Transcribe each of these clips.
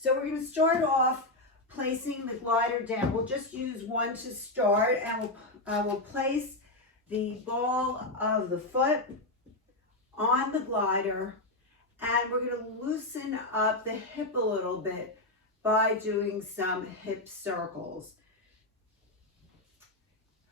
So we're going to start off placing the glider down. We'll just use one to start, and we'll place the ball of the foot on the glider, and we're going to loosen up the hip a little bit by doing some hip circles.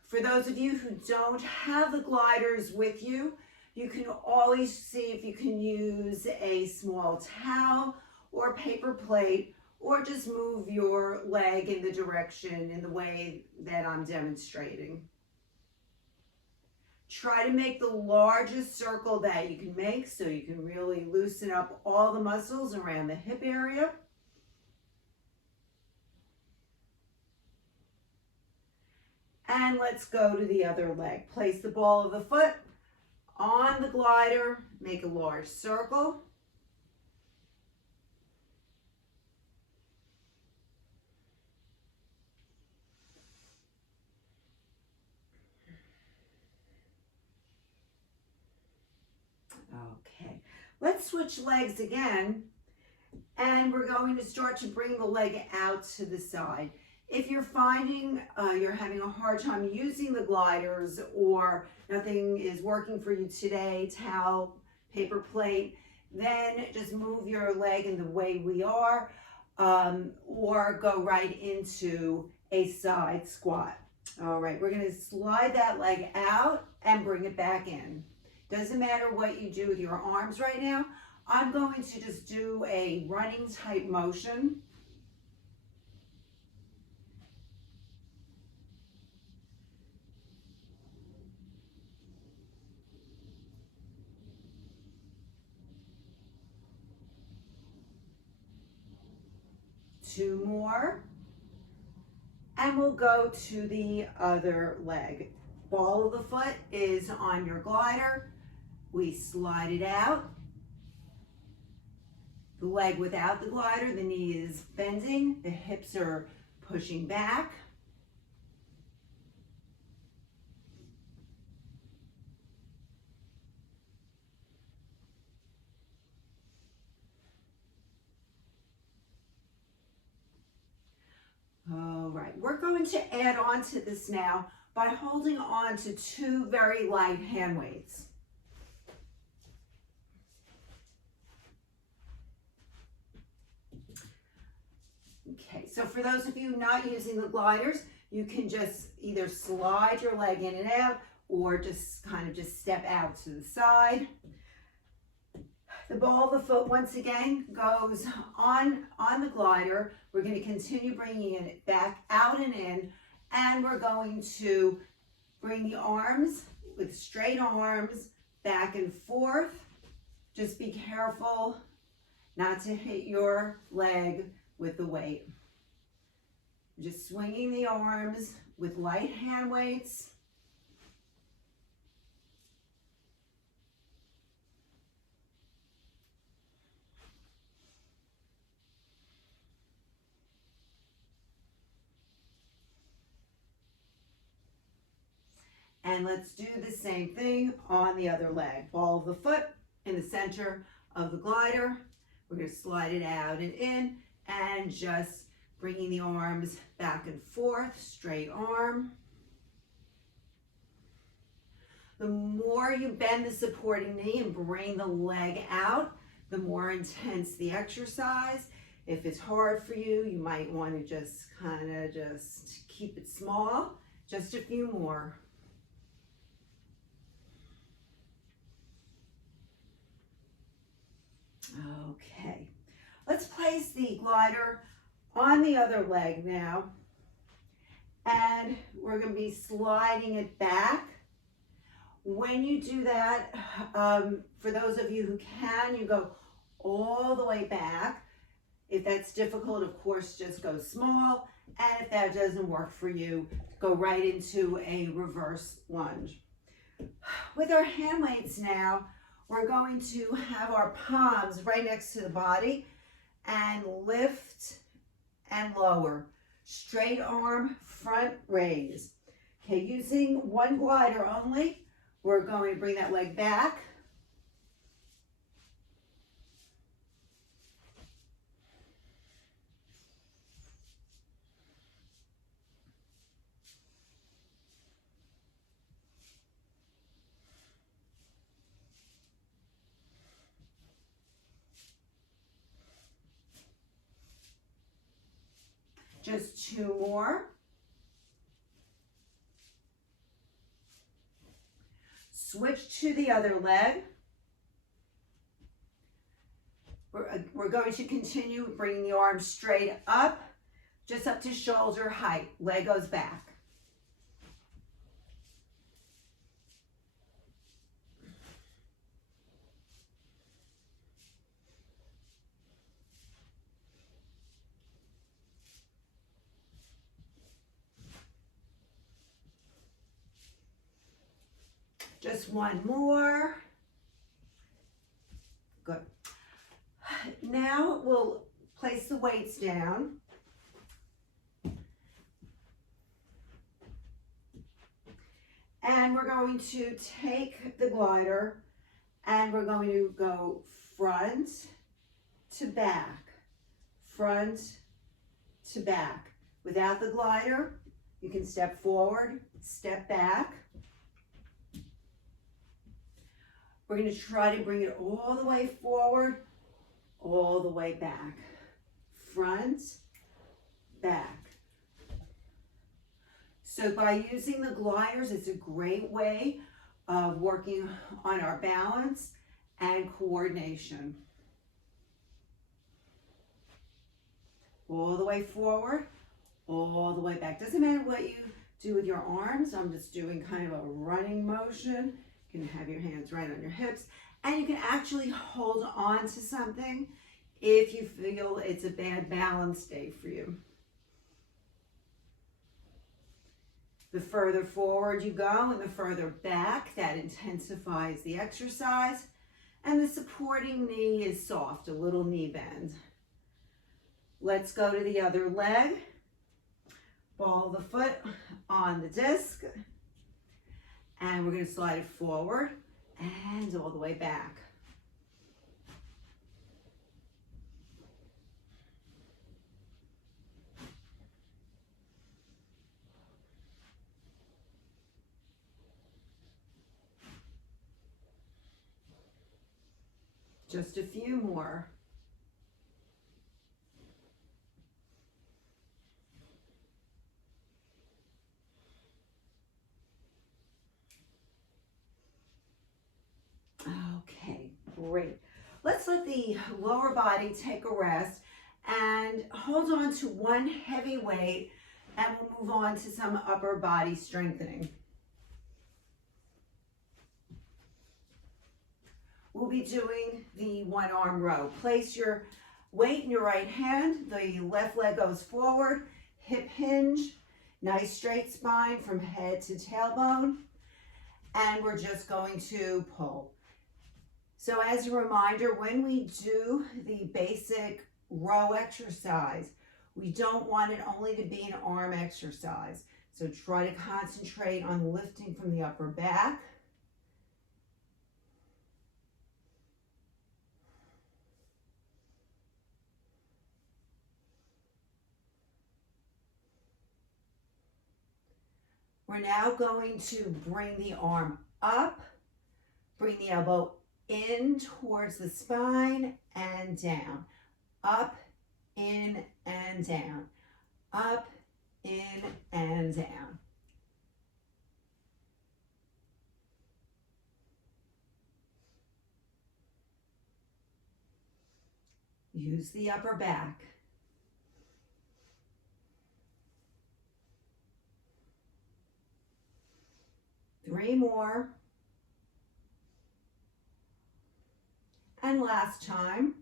For those of you who don't have the gliders with you, you can always see if you can use a small towel or paper plate, or just move your leg in the direction in the way that I'm demonstrating. Try to make the largest circle that you can make so you can really loosen up all the muscles around the hip area. And let's go to the other leg. Place the ball of the foot on the glider, make a large circle. Okay, let's switch legs again, and we're going to start to bring the leg out to the side. If you're finding you're having a hard time using the gliders, or nothing is working for you today, towel, paper plate, then just move your leg in the way we are, or go right into a side squat. All right, we're going to slide that leg out and bring it back in. Doesn't matter what you do with your arms right now. I'm going to just do a running type motion. Two more. And we'll go to the other leg. Ball of the foot is on your glider. We slide it out. The leg without the glider, the knee is bending, the hips are pushing back. All right, we're going to add on to this now by holding on to two very light hand weights. Okay, so for those of you not using the gliders, you can just either slide your leg in and out, or just kind of just step out to the side. The ball of the foot once again goes on the glider. We're going to continue bringing it back out and in, and we're going to bring the arms with straight arms back and forth. Just be careful not to hit your leg with the weight. Just swinging the arms with light hand weights. And let's do the same thing on the other leg. Ball of the foot in the center of the glider. We're going to slide it out and in, and just bringing the arms back and forth, straight arm. The more you bend the supporting knee and bring the leg out, the more intense the exercise. If it's hard for you, you might want to just kind of just keep it small. Just a few more. Okay, let's place the glider on the other leg now, and we're going to be sliding it back. When you do that, for those of you who can, you go all the way back. If that's difficult, of course, just go small, and if that doesn't work for you, go right into a reverse lunge. With our hand weights now, we're going to have our palms right next to the body and lift and lower. Straight arm, front raise. Okay, using one glider only, we're going to bring that leg back. Just 2 more. Switch to the other leg. We're going to continue bringing the arms straight up, just up to shoulder height. Leg goes back. Just 1 more. Good. Now we'll place the weights down. And we're going to take the glider and we're going to go front to back, front to back. Without the glider, you can step forward, step back. We're going to try to bring it all the way forward, all the way back. Front, back. So by using the gliders, it's a great way of working on our balance and coordination. All the way forward, all the way back. Doesn't matter what you do with your arms. I'm just doing kind of a running motion. You can have your hands right on your hips, and you can actually hold on to something if you feel it's a bad balance day for you. The further forward you go and the further back, that intensifies the exercise. And the supporting knee is soft, a little knee bend. Let's go to the other leg. Ball the foot on the disc. And we're going to slide it forward and all the way back. Just a few more. Okay, great. Let's let the lower body take a rest and hold on to one heavy weight, and we'll move on to some upper body strengthening. We'll be doing the 1-arm row. Place your weight in your right hand. The left leg goes forward, hip hinge, nice straight spine from head to tailbone. And we're just going to pull. So as a reminder, when we do the basic row exercise, we don't want it only to be an arm exercise. So try to concentrate on lifting from the upper back. We're now going to bring the arm up, bring the elbow in towards the spine and down, up, in, and down, up, in, and down. Use the upper back. Three more. And last time.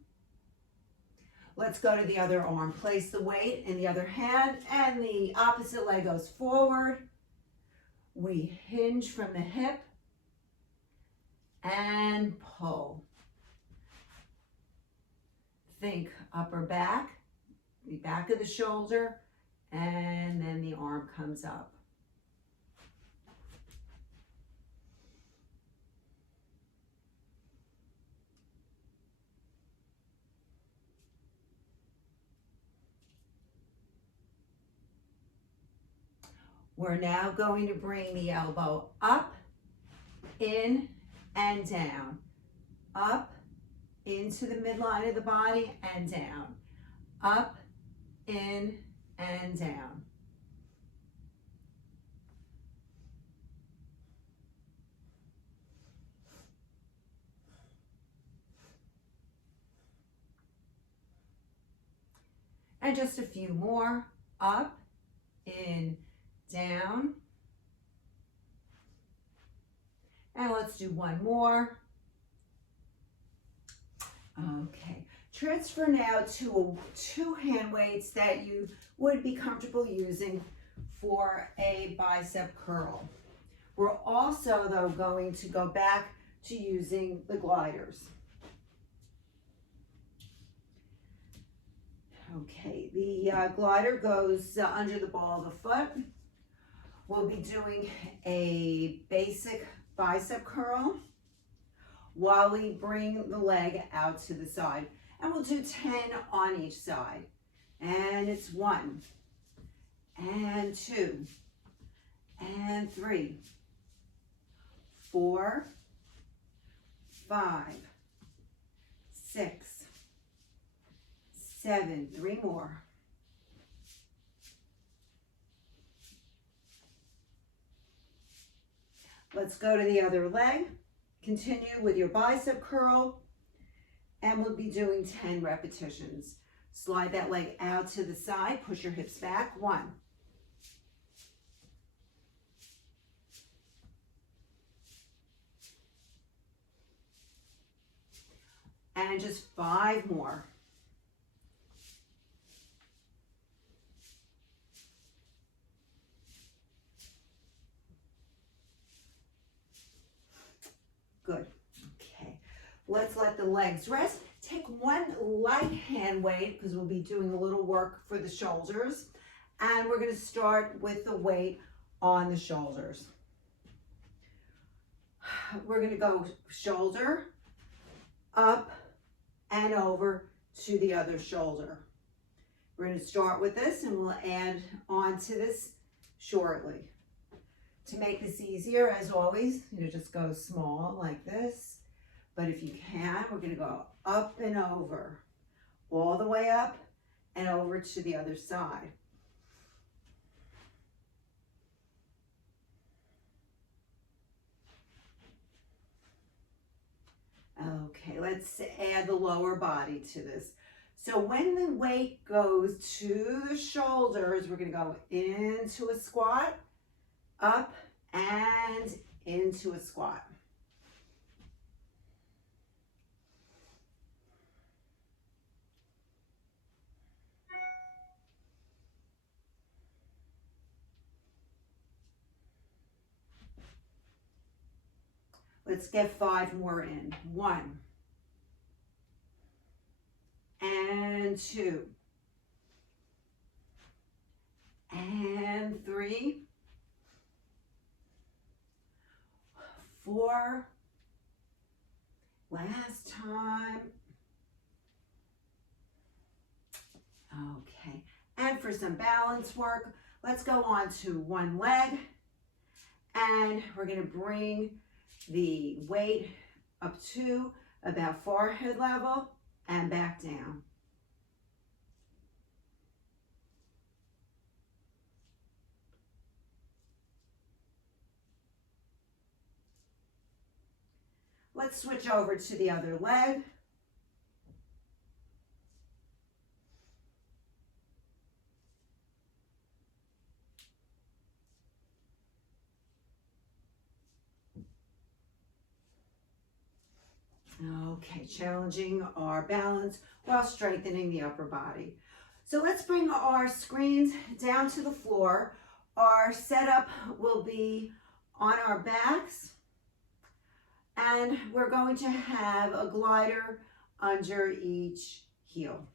Let's go to the other arm. Place the weight in the other hand and the opposite leg goes forward. We hinge from the hip and pull. Think upper back, the back of the shoulder, and then the arm comes up. We're now going to bring the elbow up, in, and down. Up, into the midline of the body, and down. Up, in, and down. And just a few more. Up, in, down. And let's do one more. Okay. Transfer now to two hand weights that you would be comfortable using for a bicep curl. We're also, though, going to go back to using the gliders. Okay, the glider goes under the ball of the foot. We'll be doing a basic bicep curl while we bring the leg out to the side. And we'll do 10 on each side. And it's 1, and 2, and 3, 4, 5, 6, 7, 3 more. Let's go to the other leg. Continue with your bicep curl, and we'll be doing 10 repetitions. Slide that leg out to the side, push your hips back. 1. And just 5 more. Good. Okay. Let's let the legs rest. Take one light hand weight because we'll be doing a little work for the shoulders. And we're going to start with the weight on the shoulders. We're going to go shoulder, up, and over to the other shoulder. We're going to start with this and we'll add on to this shortly. To make this easier, as always, you just go small like this. But if you can, we're going to go up and over, all the way up and over to the other side. Okay, let's add the lower body to this. So when the weight goes to the shoulders, we're going to go into a squat, up and into a squat. Let's get 5 more in. 1 and 2 and 3, 4, last time. Okay, and for some balance work, let's go on to one leg, and we're going to bring the weight up to about forehead level and back down. Let's switch over to the other leg. Okay, challenging our balance while strengthening the upper body. So let's bring our screens down to the floor. Our setup will be on our backs, and we're going to have a glider under each heel.